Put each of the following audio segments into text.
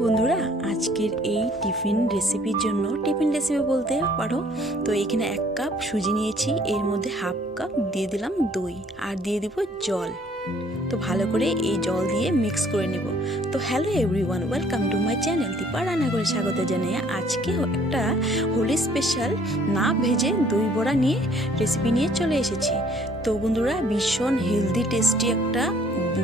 বন্ধুরা, আজকের এই টিফিন রেসিপির জন্য টিফিন রেসিপি বলতে পারো। তো এখানে 1 কাপ সুজি নিয়েছি, এর মধ্যে হাফ কাপ দিয়ে দিলাম দই আর দিয়ে দিব জল। তো ভালো করে এই জল দিয়ে মিক্স করে নিব। তো hello everyone, welcome to my channel Deepa রান্নাঘরে স্বাগত জানিয়ে আজকে একটা হোলি স্পেশাল না ভেজে দই বড়া নিয়ে রেসিপি নিয়ে চলে এসেছি। তো বন্ধুরা, ভীষণ হেলদি টেস্টি একটা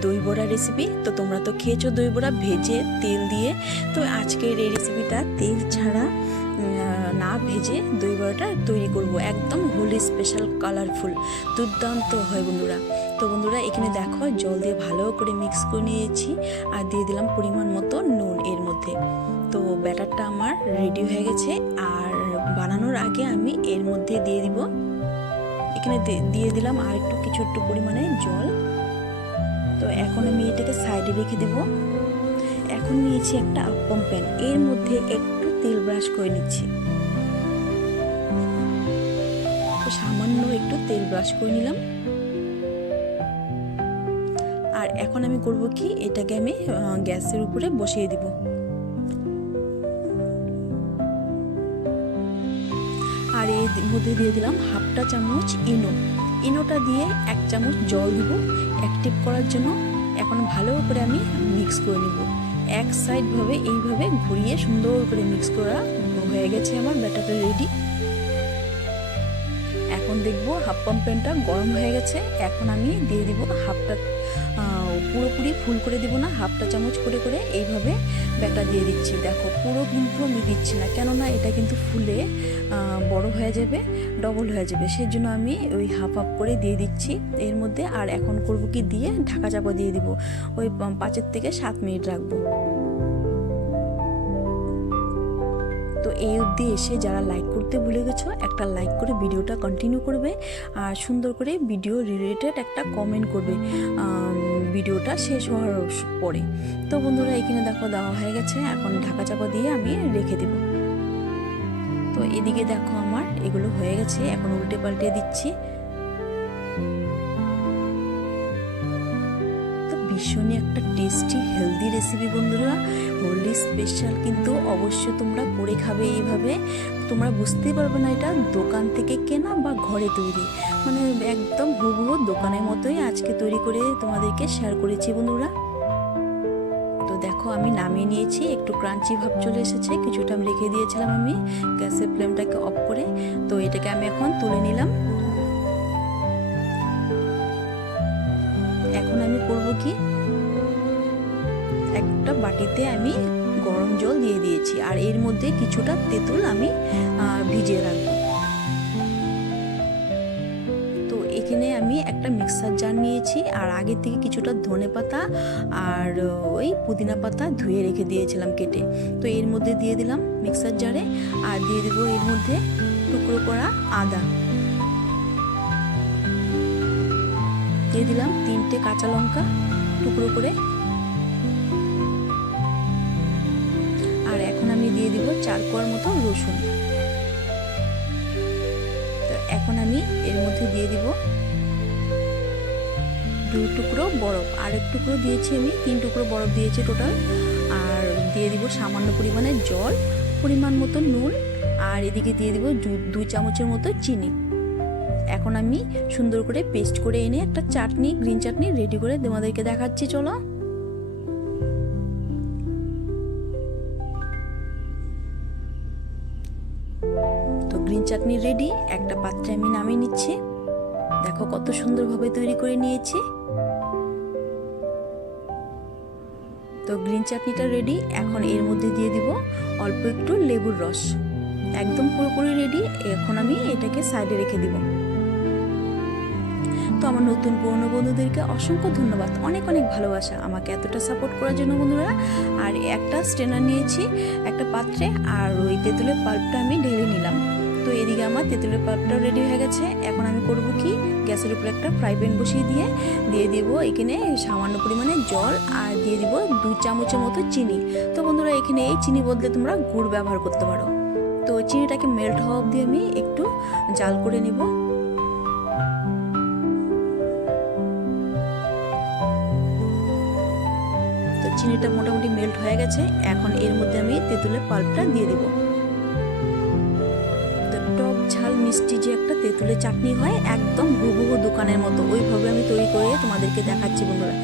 দই বড়া রেসিপি। তো তোমরা তো খেয়েছো দই বড়া ভেজে তেল দিয়ে। তো আজকের এই রেসিপিটা তেল ছাড়া না ভেজে দই বড়াটা তৈরি করব, একদম হোলি স্পেশাল কালারফুল দুর্দান্ত হয় বন্ধুরা। তো বন্ধুরা, এখানে দেখো জল দিয়ে ভালো করে মিক্স করে নিয়েছি আর দিয়ে দিলাম পরিমাণ মতো নুন এর মধ্যে। তো ব্যাটারটা আমার রেডি হয়ে গেছে। আর বানানোর আগে আমি এর মধ্যে দিয়ে দিব, এখানে দিয়ে দিলাম আর একটু পরিমাণে জল। তো এখন আমি এটাকে সাইডে রেখে দেব। এখন নিয়েছি একটা আপ্পম প্যান, এর মধ্যে একটু তেল ব্রাশ করে নিচ্ছি। তো সামান্য একটু তেল ব্রাশ করে নিলাম। আর এখন আমি করব কি, এটাকে আমি গ্যাসের উপরে বসিয়ে দিব। আর এর মধ্যে দিয়ে দিলাম হাফটা চামচ ইনোটা দিয়ে 1 চামচ জল দিব অ্যাক্টিভ করার জন্য। এখন ভালো করে আমি মিক্স করে নিব, এক সাইড ভাবে এইভাবে ঘুরিয়ে সুন্দর করে মিক্স করা হয়ে গেছে। আমার ব্যাটারটা রেডি। এখন দেখবো আপ্পম প্যানটা গরম হয়ে গেছে। এখন আমি দিয়ে দিব হাফটা, পুরোপুরি ফুল করে দিব না, হাফটা চামচ করে করে এইভাবে ব্যাটার দিয়ে দিচ্ছি। দেখো পুরো কিন্তু আমি দিচ্ছি না, কেননা এটা কিন্তু ফুলে বড় হয়ে যাবে, ডবল হয়ে যাবে, সেই জন্য আমি ওই হাফ করে দিয়ে দিচ্ছি এর মধ্যে। আর এখন করব কি, দিয়ে ঢাকা চাপা দিয়ে দিব, ওই 5 থেকে 7 মিনিট রাখবো। তো এই অবধি এসে যারা লাইক করতে ভুলে গেছো, একটা লাইক করে ভিডিওটা কন্টিনিউ করবে আর সুন্দর করে ভিডিও রিলেটেড একটা কমেন্ট করবে ভিডিওটা শেষ হওয়ার পরে। তো বন্ধুরা, এখানে দেখো দেওয়া হয়ে গেছে। এখন ঢাকা চাপা দিয়ে আমি রেখে দেব। তো এদিকে দেখো আমার এগুলো হয়ে গেছে, এখন উল্টে পাল্টে দিচ্ছি। ভীষণই একটা টেস্টি হেলদি রেসিপি বন্ধুরা, হোলি স্পেশাল, কিন্তু অবশ্যই তোমরা করে খাবে এইভাবে। তোমরা বুঝতেই পারবে না এটা দোকান থেকে কেনা বা ঘরে তৈরি, মানে একদম হুবহু দোকানের মতোই আজকে তৈরি করে তোমাদেরকে শেয়ার করেছি বন্ধুরা। তো দেখো আমি নামিয়ে নিয়েছি, একটু ক্রাঞ্চি ভাব চলে এসেছে। কিছুটা আমি রেখে দিয়েছিলাম আমি গ্যাসের ফ্লেমটাকে অফ করে। তো এটাকে আমি এখন তুলে নিলাম। এখন আমি করব কি, একটা বাটিতে আমি গরম জল দিয়ে দিয়েছি আর এর মধ্যে কিছুটা তেঁতুল আমি ভিজিয়ে রাখবো। তো এখানে আমি একটা মিক্সার জার নিয়েছি আর আগে থেকে কিছুটা ধনেপাতা আর ওই পুদিনা পাতা ধুয়ে রেখে দিয়েছিলাম কেটে। তো এর মধ্যে দিয়ে দিলাম মিক্সার জারে। আর দিয়ে দেবো এর মধ্যে টুকরো করা আদা, দিয়ে দিলাম 3টে কাঁচা লঙ্কা টুকরো করে। আর এখন আমি দিয়ে দিব 4 কোয়ার মতো রসুন। তো এখন আমি এর মধ্যে দিয়ে দিব 2 টুকরো বরফ, আর 1 টুকরো দিয়েছি আমি, 3 টুকরো বরফ দিয়েছি টোটাল। আর দিয়ে দিব সামান্য পরিমাণে জল, পরিমাণ মতো নুন, আর এদিকে দিয়ে দিব 2 চামচের মতো চিনি। এখন আমি সুন্দর করে পেস্ট করে এনে একটা চাটনি, গ্রিন চাটনি রেডি করে তোমাদেরকে দেখাচ্ছি, চলো। তো গ্রিন চাটনি রেডি, একটা পাত্রে আমি নামিয়ে নিচ্ছি। দেখো কত সুন্দরভাবে তৈরি করে নিয়েছি। তো গ্রিন চাটনিটা রেডি। এখন এর মধ্যে দিয়ে দিব অল্প একটু লেবুর রস, একদম পুরোপুরি রেডি। এখন আমি এটাকে সাইডে রেখে দিব। তো আমার নতুন পুরনো বন্ধুদেরকে অসংখ্য ধন্যবাদ, অনেক অনেক ভালোবাসা আমাকে এতটা সাপোর্ট করার জন্য বন্ধুরা। আর একটা স্ট্রেনার নিয়েছি একটা পাত্রে, আর ওই তেঁতুলের পাল্পটা আমি ঢেলে নিলাম। তো এদিকে আমার তেঁতুলের পাল্পটাও রেডি হয়ে গেছে। এখন আমি করব কি, গ্যাসের উপরে একটা ফ্রাই প্যান বসিয়ে দিয়ে দিব এখানে সামান্য পরিমাণে জল, আর দিয়ে দিব 2 চামচের মতো চিনি। তো বন্ধুরা, এখানে এই চিনি বদলে তোমরা গুড় ব্যবহার করতে পারো। তো চিনিটাকে মেল্ট হওয়া অবধি আমি একটু জাল করে নেব। তো চিনিটা মোটামুটি মেল্ট হয়ে গেছে। এখন এর মধ্যে আমি তেঁতুলের পাল্পটা দিয়ে দেব। তো টক ঝাল মিষ্টি যে একটা তেঁতুলের চাটনি হয়, একদম হুবহু দোকানের মতো ওইভাবে আমি তৈরি করে তোমাদেরকে দেখাচ্ছি বন্ধুরা।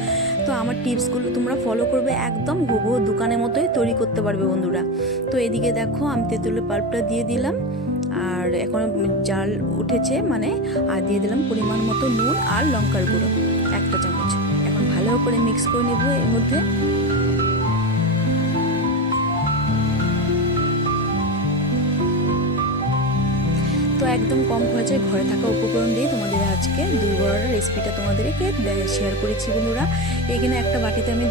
তো আমার টিপসগুলো তোমরা ফলো করবে, একদম হুবহু দোকানের মতোই তৈরি করতে পারবে বন্ধুরা। তো এদিকে দেখো আমি তেঁতুলের পাল্পটা দিয়ে দিলাম, আর এখন জাল উঠেছে মানে, আর দিয়ে দিলাম পরিমাণ মতো নুন আর লঙ্কার গুঁড়ো 1 চামচ। এখন ভালো করে মিক্স করে নেব এর মধ্যে। তো একদম কম খরচে ঘরে থাকা উপকরণ দিয়ে তোমাদের আজকে দই বড়ার রেসিপিটা তোমাদেরকে শেয়ার করেছি বন্ধুরা। এখানে একটা বাটিতে আমি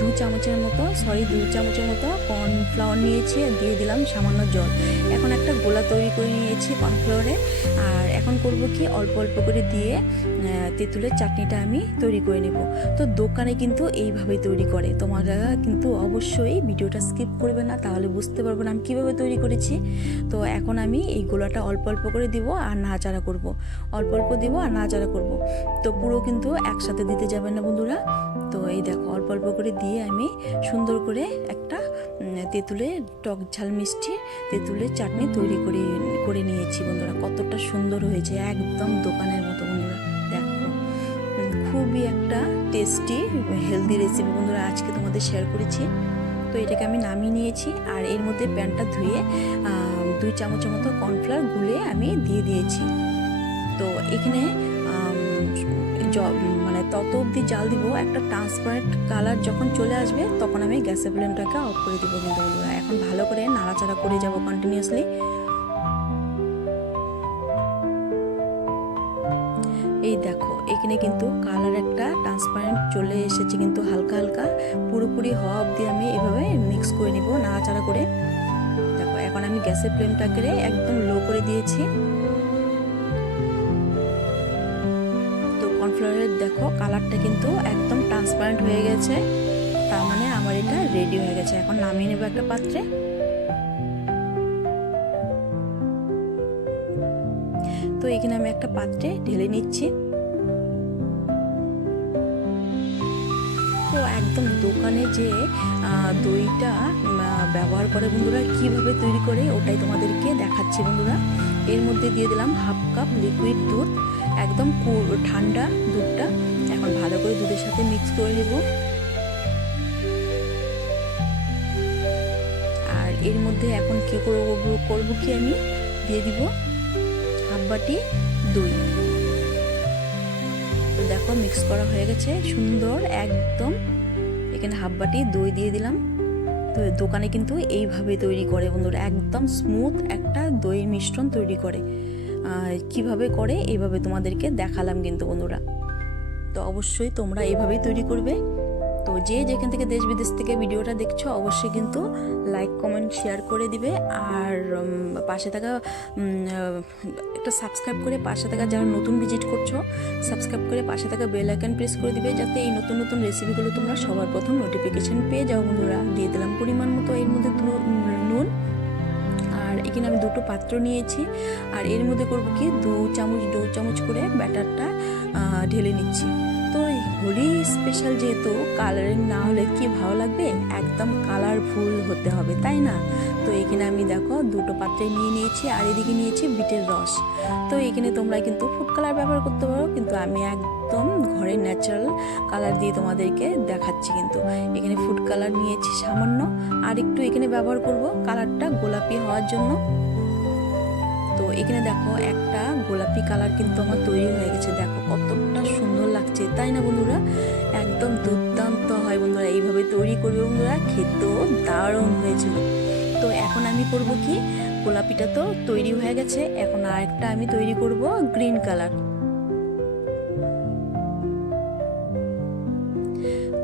2 চামচের মতো কর্নফ্লাওয়ার নিয়েছি, আর দিয়ে দিলাম সামান্য জল। এখন একটা গোলা তৈরি করে নিয়েছি কর্নফ্লাওয়ারে। আর এখন করব কি, অল্প অল্প করে দিয়ে তেঁতুলের চাটনিটা আমি তৈরি করে নেব। তো দোকানে কিন্তু এইভাবেই তৈরি করে, তোমরা কিন্তু অবশ্যই ভিডিওটা স্কিপ করবে না, তাহলে বুঝতে পারবে না আমি কীভাবে তৈরি করেছি। তো এখন আমি এই গোলাটা অল্প অল্প করে দিব আর নাড়াচাড়া করব, অল্প অল্প দিব আর নাড়াচাড়া করব। তো পুরো কিন্তু একসাথে দিতে যাবেন না বন্ধুরা। তো এই দেখো অল্প অল্প করে দিয়ে আমি সুন্দর করে একটা তেঁতুলের টক ঝাল মিষ্টি তেঁতুলের চাটনি তৈরি করে নিয়েছি বন্ধুরা। কতটা সুন্দর হয়েছে, একদম দোকানের মতো বন্ধুরা। দেখো খুবই একটা টেস্টি হেলদি রেসিপি বন্ধুরা আজকে তোমাদের শেয়ার করেছি। তো এটাকে আমি নামিয়ে নিয়েছি, আর এর মধ্যে প্যানটা ধুয়ে 2 চামচের মতো কর্নফ্লাওয়ার গুলে আমি দিয়ে দিয়েছি। তো এখানে মানে তত অবধি জাল দিব, একটা ট্রান্সপারেন্ট কালার যখন চলে আসবে তখন আমি গ্যাসের ফ্লেমটাকে অফ করে দিব বন্ধুরা। এখন ভালো করে নাড়াচাড়া করে যাব কন্টিনিউয়াসলি। এই দেখো এখানে কিন্তু কালার একটা ট্রান্সপারেন্ট চলে এসেছে, কিন্তু হালকা হালকা, পুরোপুরি হওয়া অবধি আমি এভাবে মিক্স করে নিব নাড়াচাড়া করে। দেখো এখন আমি গ্যাসের ফ্লেমটাকে একদম লো করে দিয়েছি। তো কর্নফ্লাওয়ারের দেখো কালারটা কিন্তু একদম ট্রান্সপারেন্ট হয়ে গেছে, তার মানে আমার এটা রেডি হয়ে গেছে। এখন নামিয়ে নেব একটা পাত্রে। তো এখানে আমি একটা পাত্রে ঢেলে নিচ্ছি। তো একদম দোকানে যে দইটা ব্যবহার করে বন্ধুরা, কিভাবে তৈরি করে ওটাই তোমাদেরকে দেখাচ্ছি বন্ধুরা। এর মধ্যে দিয়ে দিলাম 1/2 কাপ লিকুইড দুধ, একদম ঠান্ডা দুধটা। এখন ভালো করে দুধের সাথে মিক্স করে নেব। আর এর মধ্যে এখন কি করব কি, আমি দিয়ে দিব 1/2 বাটি দই। তো দেখো মিক্স করা হয়ে গেছে সুন্দর একদম। এখানে 1/2 বাটি দই দিয়ে দিলাম। তো দোকানে কিন্তু এইভাবে তৈরি করে বন্ধুরা, একদম স্মুথ একটা দইয়ের মিশ্রণ তৈরি করে। কিভাবে করে এইভাবে তোমাদেরকে দেখালাম কিন্তু বন্ধুরা। তো অবশ্যই তোমরা এইভাবেই তৈরি করবে। তো যে যেখান থেকে দেশ বিদেশ থেকে ভিডিওটা দেখছো অবশ্যই কিন্তু লাইক কমেন্ট শেয়ার করে দিবে, আর পাশে থাকা একটা সাবস্ক্রাইব করে পাশে থাকা, যারা নতুন ভিজিট করছো সাবস্ক্রাইব করে পাশে থাকা বেল আইকন প্রেস করে দিবে, যাতে এই নতুন নতুন রেসিপিগুলো তোমরা সবার প্রথম নোটিফিকেশন পেয়ে যাও বন্ধুরা। দিয়ে দিলাম পরিমাণ মতো এর মধ্যে নুন। আর এখানে আমি 2টো পাত্র নিয়েছি, আর এর মধ্যে করব কি 2 চামচ করে ব্যাটারটা ঢেলে নিচ্ছি। তো হোলি স্পেশাল যেহেতু, কালারিং না হলে কি ভালো লাগবে, একদম কালারফুল হতে হবে তাই না। তো এখানে আমি দেখো 2টো পাত্রে নিয়ে নিয়েছি, আর এদিকে নিয়েছি বিটের রস। তো এখানে তোমরা কিন্তু ফুড কালার ব্যবহার করতে পারো, কিন্তু আমি একদম ঘরের ন্যাচারাল কালার দিয়ে তোমাদেরকে দেখাচ্ছি। কিন্তু এখানে ফুড কালার নিয়েছি সামান্য, আর একটু এখানে ব্যবহার করব কালারটা গোলাপি হওয়ার জন্য। তো এখানে দেখো একটা গোলাপি কালার কিন্তু আমার তৈরি হয়ে গেছে, দেখো কতটা সুন্দর লাগছে তাই না বন্ধুরা। একদম দুর্দান্ত হয় বন্ধুরা, এইভাবে তৈরি করবে বন্ধুরা, খেতেও দারুণ হয়েছিল। তো এখন আমি করব কি, গোলাপিটা তো তৈরি হয়ে গেছে, এখন আরেকটা আমি তৈরি করব গ্রিন কালার।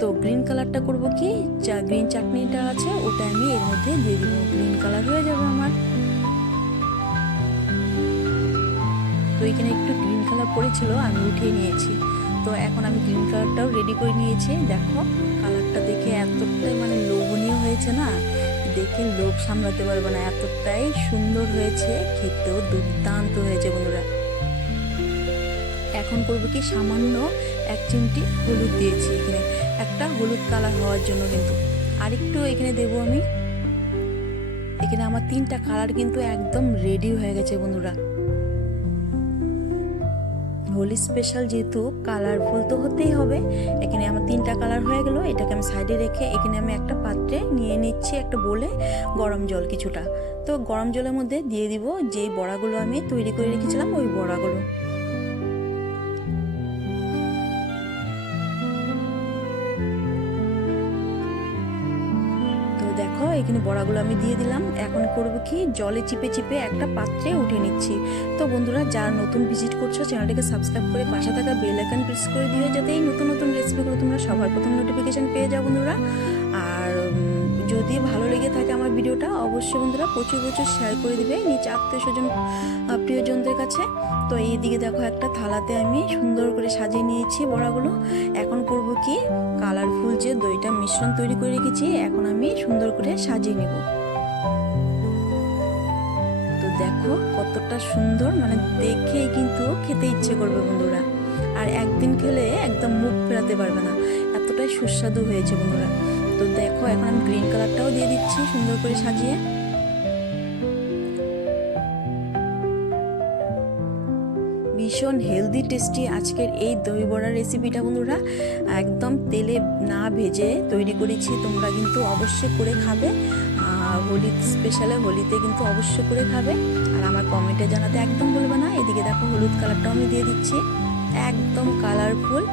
তো গ্রিন কালারটা করব কি, যা গ্রিন চাটনিটা আছে ওটা আমি এর মধ্যে দিয়ে দিব, গ্রিন কালার হয়ে যাবে আমার। তো এখানে একটু গ্রিন কালার পড়েছিল, আমি উঠিয়ে নিয়েছি। তো এখন আমি গ্রিন কালারটাও রেডি করে নিয়েছি। দেখো কালারটা দেখে এতটাই মানে লোভনীয় হয়েছে না, দেখে লোভ সামলাতে পারবে না, এতটাই সুন্দর হয়েছে, খেতেও দুর্দান্ত হয়েছে বন্ধুরা। এখন করবো কি, সামান্য 1 চিমটি হলুদ দিয়েছি, এখানে একটা হলুদ কালার হওয়ার জন্য কিন্তু আরেকটু এখানে দেবো আমি। এখানে আমার 3টা কালার কিন্তু একদম রেডি হয়ে গেছে বন্ধুরা। হোলি স্পেশাল যেহেতু কালারফুল তো হতেই হবে। এখানে আমার 3টা কালার হয়ে গেল। এটাকে আমি সাইডে রেখে এখানে আমি একটা পাত্রে নিয়ে নিচ্ছি একটা বোলে গরম জল কিছুটা। তো গরম জলের মধ্যে দিয়ে দিব যেই বড়াগুলো আমি তৈরি করে রেখেছিলাম ওই বড়াগুলো। দেখো এখানে বড়াগুলো আমি দিয়ে দিলাম। এখন করব কি জলে চিপে চিপে একটা পাত্রে উঠে নিচ্ছি। তো বন্ধুরা যারা নতুন ভিজিট করছো চ্যানেলটাকে সাবস্ক্রাইব করে পাশে থাকা বেল আইকন প্রেস করে দিও, যাতে এই নতুন নতুন রেসিপিগুলো তোমরা সবার প্রথম নোটিফিকেশন পেয়ে যাও বন্ধুরা। আর যদি ভালো লেগে থাকে আমার ভিডিওটা অবশ্যই বন্ধুরা প্রচুর প্রচুর শেয়ার করে দিবে নিচে আত্মীয়স্বজন প্রিয়জনদের কাছে। তো এইদিকে দেখো একটা থালাতে আমি সুন্দর করে সাজিয়ে নিয়েছি বড়াগুলো। এখন করব কি কালারফুল যে দইটা মিশ্রণ তৈরি করে রেখেছি এখন আমি সুন্দর করে সাজিয়ে নেব। তো দেখো কতটা সুন্দর, মানে দেখেই কিন্তু খেতে ইচ্ছে করবে বন্ধুরা। আর একদিন খেলে একদম মুখ ফেরাতে পারবে না, এতটাই সুস্বাদু হয়েছে বন্ধুরা। তো দেখো এখন আমি গ্রিন কালারটাও দিয়ে দিচ্ছি সুন্দর করে সাজিয়ে। ভীষণ হেলদি টেস্টি আজকের এই দই বড়ার রেসিপিটা বন্ধুরা, একদম তেলে না ভেজে তৈরি করেছি। তোমরা কিন্তু অবশ্যই করে খাবে, হোলি স্পেশালে হোলিতে কিন্তু অবশ্যই করে খাবে। আর আমার কমেন্টে জানাতে একদম ভুলবে না। এদিকে দেখো হলুদ কালারটাও আমি দিয়ে দিচ্ছি, একদম কালারফুল।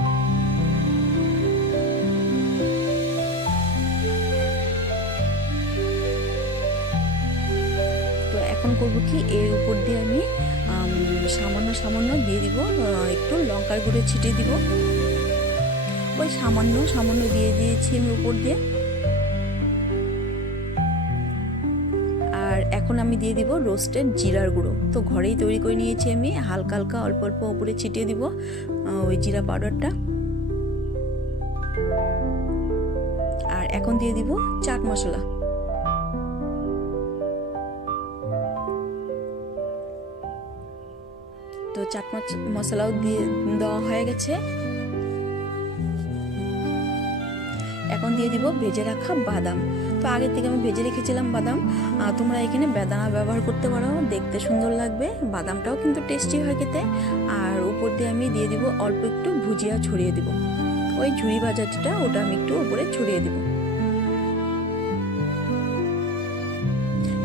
তো এখন করবো কি এর উপর দিয়ে আমি সামান্য সামান্য দিয়ে দিব একটু লঙ্কার গুঁড়ো ছিটিয়ে দিব। ওই সামান্য সামান্য দিয়ে দিয়েছি আমি উপর দিয়ে। আর এখন আমি দিয়ে দিব রোস্টেড জিরার গুঁড়ো। তো ঘরেই তৈরি করে নিয়েছি আমি, হালকা হালকা অল্প অল্প উপরে ছিটিয়ে দিব ওই জিরা পাউডারটা। আর এখন দিয়ে দিব চাট মশলা। তো চাট মশলাও দিয়ে দেওয়া হয়ে গেছে। এখন দিয়ে দিব ভেজে রাখা বাদাম। তো আগে থেকে আমি ভেজে রেখেছিলাম বাদাম, তোমরা এখানে বেদানা ব্যবহার করতে পারো, দেখতে সুন্দর লাগবে, বাদামটাও কিন্তু টেস্টি হয় খেতে। আর উপর দিয়ে আমি দিয়ে দিব অল্প একটু ভুজিয়া ছড়িয়ে দিব, ওই ঝুড়ি ভাজাটা ওটা আমি একটু উপরে ছড়িয়ে দিব।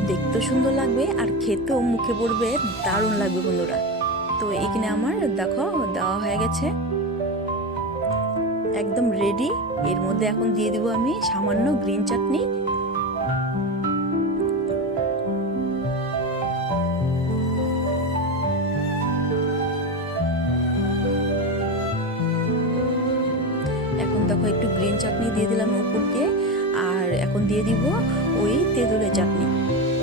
দেখতে সুন্দর লাগবে আর খেতেও মুখে পড়বে দারুণ লাগবে বন্ধুরা। তো এখানে আমার দেখো দেওয়া হয়ে গেছে, একদম রেডি। এর মধ্যে এখন দিয়ে দিব আমি সামান্য গ্রিন চাটনি। এখন দেখো একটু গ্রিন চাটনি দিয়ে দিলাম উপর দিয়ে। আর এখন দিয়ে দিব ওই তেঁতুলের চাটনি,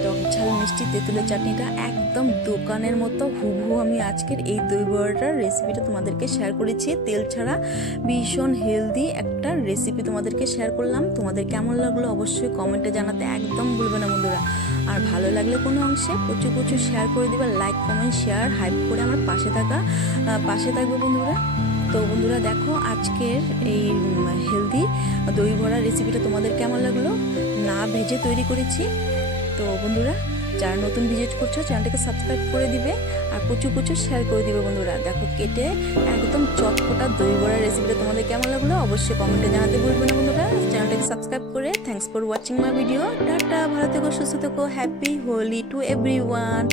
টক ঝাল মিষ্টি তেঁতুলের চাটনিটা একদম দোকানের মতো হুবহু আমি আজকের এই দই বড়াটার রেসিপিটা তোমাদেরকে শেয়ার করেছি। তেল ছাড়া ভীষণ হেলদি একটা রেসিপি তোমাদেরকে শেয়ার করলাম। তোমাদের কেমন লাগলো অবশ্যই কমেন্টে জানাতে একদম ভুলবে না বন্ধুরা। আর ভালো লাগলে কোনো অংশে প্রচুর প্রচুর শেয়ার করে দিবা, লাইক কমেন্ট শেয়ার হাইপ করে আমার পাশে থাকবে বন্ধুরা। তো বন্ধুরা দেখো আজকের এই হেলদি দই বড়া রেসিপিটা তোমাদের কেমন লাগলো, না ভেজে তৈরি করেছি। তো বন্ধুরা যারা নতুন ভিজিট করছো চ্যানেলটাকে সাবস্ক্রাইব করে দিবে আর প্রচুর প্রচুর শেয়ার করে দিবে বন্ধুরা। দেখো কেটে একদম চটপটা দই বড়ার রেসিপিটা তোমাদের কেমন লাগলো অবশ্যই কমেন্টে জানাতে ভুলবে না বন্ধুরা। চ্যানেলটাকে সাবস্ক্রাইব করে thanks for watching my video. Tata, ভালো থেকো, সুস্থ থেকো, হ্যাপি হোলি টু এভরিওয়ান।